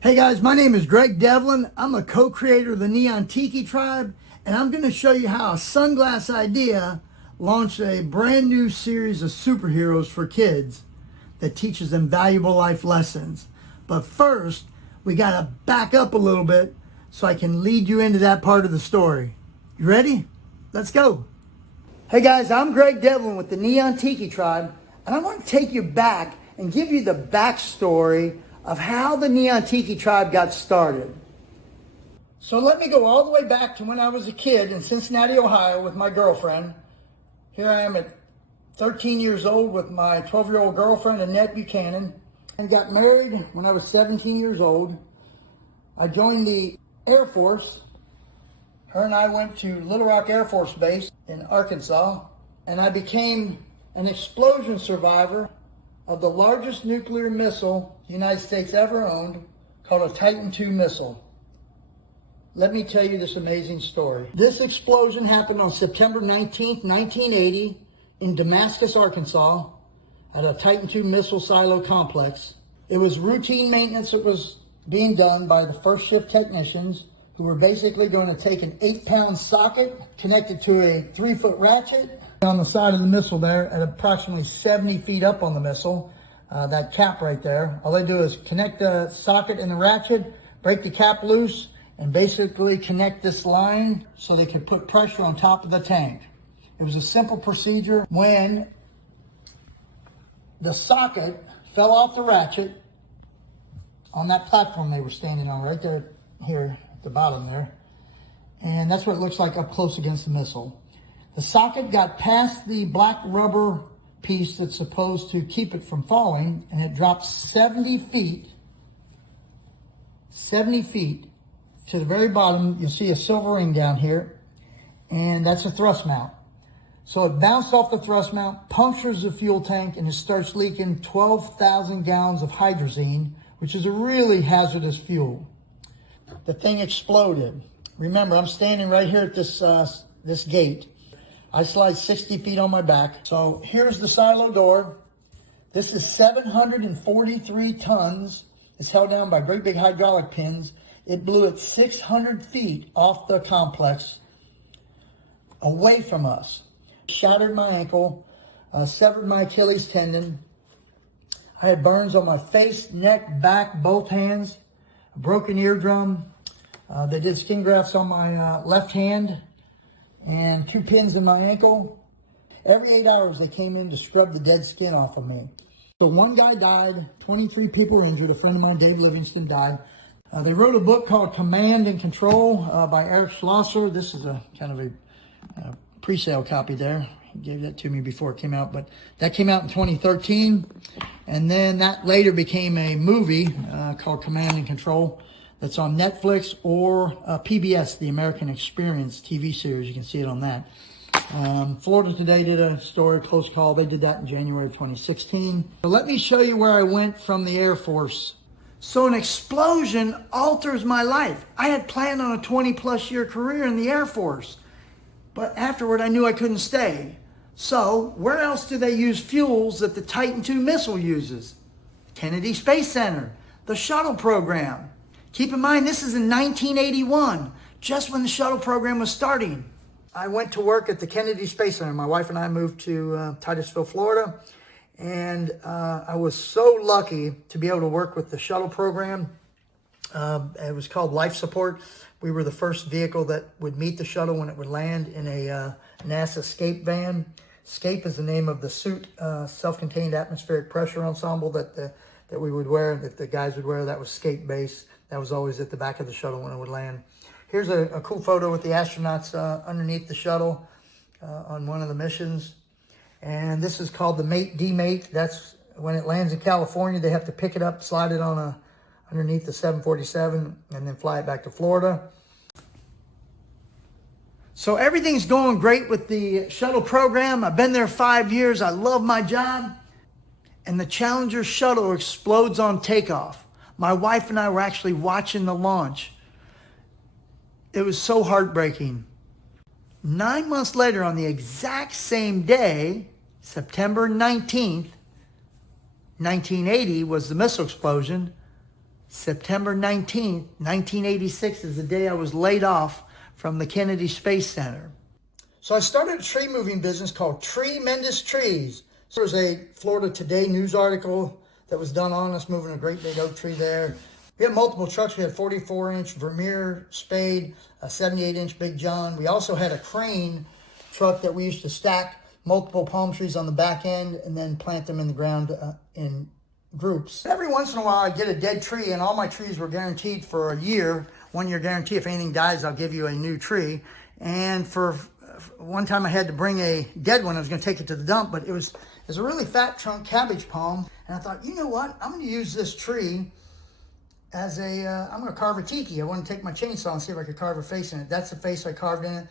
Hey guys, my name is Greg Devlin. I'm a co-creator of the Neon Tiki Tribe, and I'm going to show you how a sunglass idea launched a brand new series of superheroes for kids that teaches them valuable life lessons. But first, we got to back up a little bit so I can lead you into that part of the story. You ready? Let's go. Hey guys, I'm Greg Devlin with the Neon Tiki Tribe, and I want to take you back and give you the backstory of how the Neon Tiki Tribe got started. So let me go all the way back to when I was a kid in Cincinnati, Ohio with my girlfriend. Here I am at 13 years old with my 12-year-old girlfriend, Annette Buchanan, and got married when I was 17 years old. I joined the Air Force. Her and I went to Little Rock Air Force Base in Arkansas, and I became an explosion survivor of the largest nuclear missile the United States ever owned, called a Titan II missile. Let me tell you this amazing story. This explosion happened on September 19th, 1980 in Damascus, Arkansas at a Titan II missile silo complex. It was routine maintenance that was being done by the first shift technicians who were basically going to take an 8-pound socket connected to a 3-foot ratchet on the side of the missile there at approximately 70 feet up on the missile, that cap right there. All they do is connect the socket and the ratchet, break the cap loose, and basically connect this line so they could put pressure on top of the tank. It was a simple procedure. When the socket fell off the ratchet on that platform they were standing on right there, here at the bottom there, and that's what it looks like up close against the missile. The socket got past the black rubber piece that's supposed to keep it from falling, and it dropped 70 feet to the very bottom. You'll see a silver ring down here, and that's a thrust mount. So it bounced off the thrust mount, punctures the fuel tank, and it starts leaking 12,000 gallons of hydrazine, which is a really hazardous fuel. The thing exploded. Remember, I'm standing right here at this gate. I slide 60 feet on my back. So here's the silo door. This is 743 tons. It's held down by great big hydraulic pins. It blew at 600 feet off the complex away from us. Shattered my ankle, severed my Achilles tendon. I had burns on my face, neck, back, both hands, a broken eardrum. They did skin grafts on my left hand and 2 pins in my ankle. Every 8 hours they came in to scrub the dead skin off of me. So 1 guy died, 23 people were injured. A friend of mine, Dave Livingston, died. They wrote a book called Command and Control by Eric Schlosser. This is a kind of a pre-sale copy there. He gave that to me before it came out, but that came out in 2013. And then that later became a movie called Command and Control that's on Netflix or PBS, the American Experience TV series. You can see it on that. Florida Today did a story, Close Call. They did that in January of 2016. So let me show you where I went from the Air Force. So an explosion alters my life. I had planned on a 20-plus year career in the Air Force, but afterward I knew I couldn't stay. So where else do they use fuels that the Titan II missile uses? Kennedy Space Center, the shuttle program. Keep in mind, this is in 1981, just when the shuttle program was starting. I went to work at the Kennedy Space Center. My wife and I moved to Titusville, Florida, and I was so lucky to be able to work with the shuttle program. It was called Life Support. We were the first vehicle that would meet the shuttle when it would land in a NASA SCAPE van. SCAPE is the name of the suit, self-contained atmospheric pressure ensemble that we would wear, that the guys would wear. That was SCAPE base. That was always at the back of the shuttle when it would land. Here's a cool photo with the astronauts underneath the shuttle on one of the missions. And this is called the mate demate. That's when it lands in California, they have to pick it up, slide it on underneath the 747, and then fly it back to Florida. So everything's going great with the shuttle program. I've been there 5 years. I love my job. And the Challenger shuttle explodes on takeoff. My wife and I were actually watching the launch. It was so heartbreaking. 9 months later, on the exact same day, September 19th, 1980 was the missile explosion. September 19th, 1986 is the day I was laid off from the Kennedy Space Center. So I started a tree moving business called Tremendous Trees. So there was a Florida Today news article that was done on us moving a great big oak tree there. We had multiple trucks. We had 44-inch Vermeer spade, a 78-inch Big John. We also had a crane truck that we used to stack multiple palm trees on the back end and then plant them in the ground in groups. Every once in a while I'd get a dead tree, and all my trees were guaranteed for a year, 1 year guarantee. If anything dies, I'll give you a new tree. And for one time I had to bring a dead one. I was going to take it to the dump, but it was a really fat trunk cabbage palm. And I thought, you know what? I'm going to use this tree as I'm going to carve a tiki. I want to take my chainsaw and see if I could carve a face in it. That's the face I carved in it.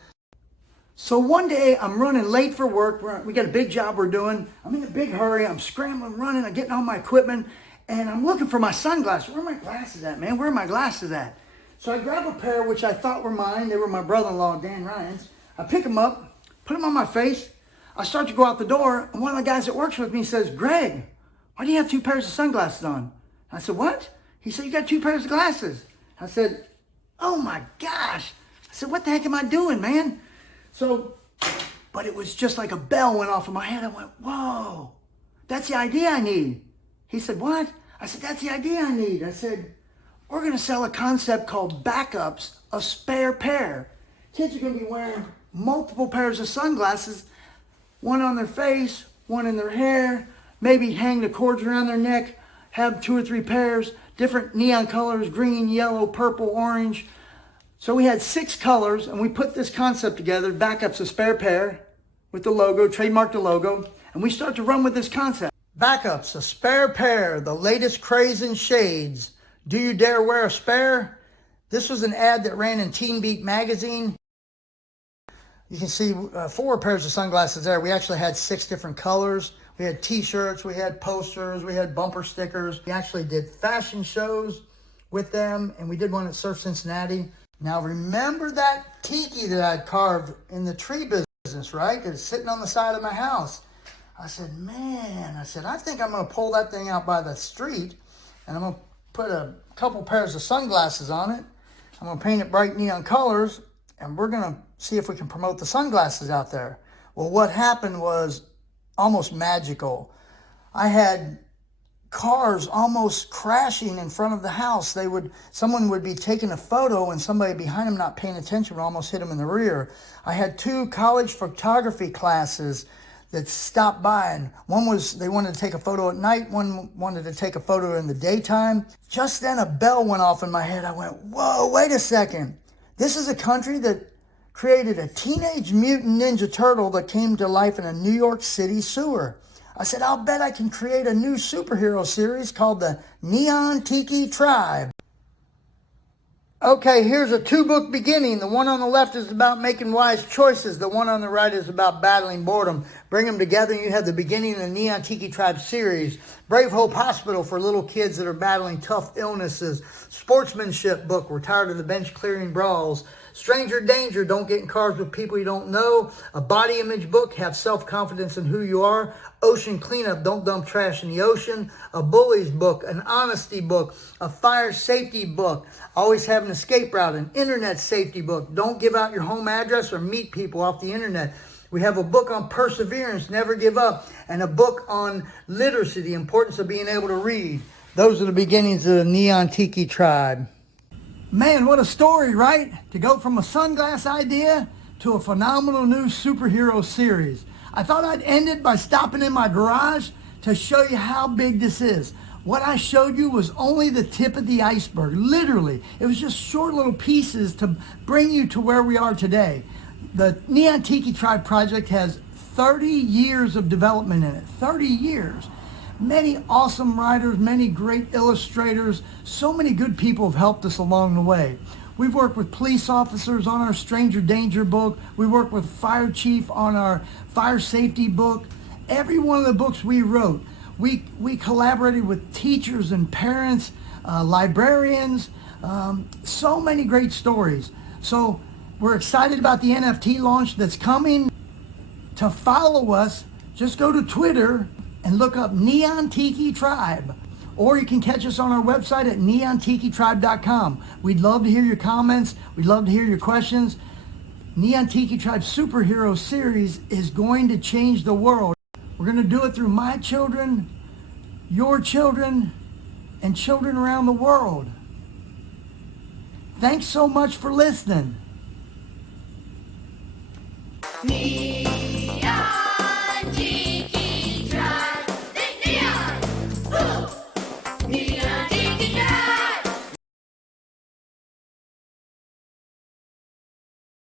So one day I'm running late for work. We got a big job we're doing. I'm in a big hurry. I'm scrambling, running. I'm getting all my equipment, and I'm looking for my sunglasses. Where are my glasses at, man? Where are my glasses at? So I grab a pair, which I thought were mine. They were my brother-in-law, Dan Ryan's. I pick them up, put them on my face. I start to go out the door, and one of the guys that works with me says, "Greg, why do you have 2 pairs of sunglasses on?" I said, "What?" He said, "You got 2 pairs of glasses." I said, "Oh my gosh." I said, "What the heck am I doing, man?" So, but it was just like a bell went off in my head. I went, whoa, that's the idea I need. He said, "What?" I said, "That's the idea I need." I said, "We're going to sell a concept called backups, a spare pair. Kids are going to be wearing multiple pairs of sunglasses, one on their face, one in their hair, maybe hang the cords around their neck, have 2 or 3 pairs, different neon colors, green, yellow, purple, orange." So we had 6 colors, and we put this concept together, Backups, a spare pair, with the logo, trademarked the logo, and we start to run with this concept. Backups, a spare pair, the latest craze in shades. Do you dare wear a spare? This was an ad that ran in Teen Beat magazine. You can see 4 pairs of sunglasses there. We actually had 6 different colors. We had t-shirts, we had posters, we had bumper stickers. We actually did fashion shows with them, and we did one at Surf Cincinnati. Now remember that tiki that I'd carved in the tree business, right? It's sitting on the side of my house. I said, man, I think I'm going to pull that thing out by the street, and I'm going to put a couple pairs of sunglasses on it. I'm going to paint it bright neon colors, and we're going to see if we can promote the sunglasses out there. Well, what happened was almost magical. I had cars almost crashing in front of the house. Someone would be taking a photo, and somebody behind them not paying attention would almost hit them in the rear. I had 2 college photography classes that stopped by, and one was they wanted to take a photo at night, one wanted to take a photo in the daytime. Just then a bell went off in my head. I went, whoa, wait a second. This is a country that created a Teenage Mutant Ninja Turtle that came to life in a New York City sewer. I said, I'll bet I can create a new superhero series called the Neon Tiki Tribe. Okay, here's a 2-book beginning. The one on the left is about making wise choices. The one on the right is about battling boredom. Bring them together and you have the beginning of the Neon Tiki Tribe series. Brave Hope Hospital for little kids that are battling tough illnesses. Sportsmanship book, we're tired of the bench clearing brawls. Stranger danger, don't get in cars with people you don't know. A body image book, have self-confidence in who you are. Ocean cleanup, don't dump trash in the ocean. A bullies book, an honesty book, a fire safety book. Always have an escape route, an internet safety book. Don't give out your home address or meet people off the internet. We have a book on perseverance, never give up, and a book on literacy, the importance of being able to read. Those are the beginnings of the Neon Tiki Tribe. Man, what a story, right? To go from a sunglass idea to a phenomenal new superhero series. I thought I'd end it by stopping in my garage to show you how big this is. What I showed you was only the tip of the iceberg, literally. It was just short little pieces to bring you to where we are today. The Neon Tiki Tribe project has 30 years of development in it, 30 years. Many awesome writers, many great illustrators, so many good people have helped us along the way. We've worked with police officers on our Stranger Danger book. We worked with fire chief on our fire safety book. Every one of the books we wrote, we collaborated with teachers and parents, librarians, so many great stories. So we're excited about the NFT launch that's coming. To follow us, just go to Twitter and look up Neon Tiki Tribe, or you can catch us on our website at neontikitribe.com. We'd love to hear your comments. We'd love to hear your questions. Neon Tiki Tribe Superhero Series is going to change the world. We're going to do it through my children, your children, and children around the world. Thanks so much for listening.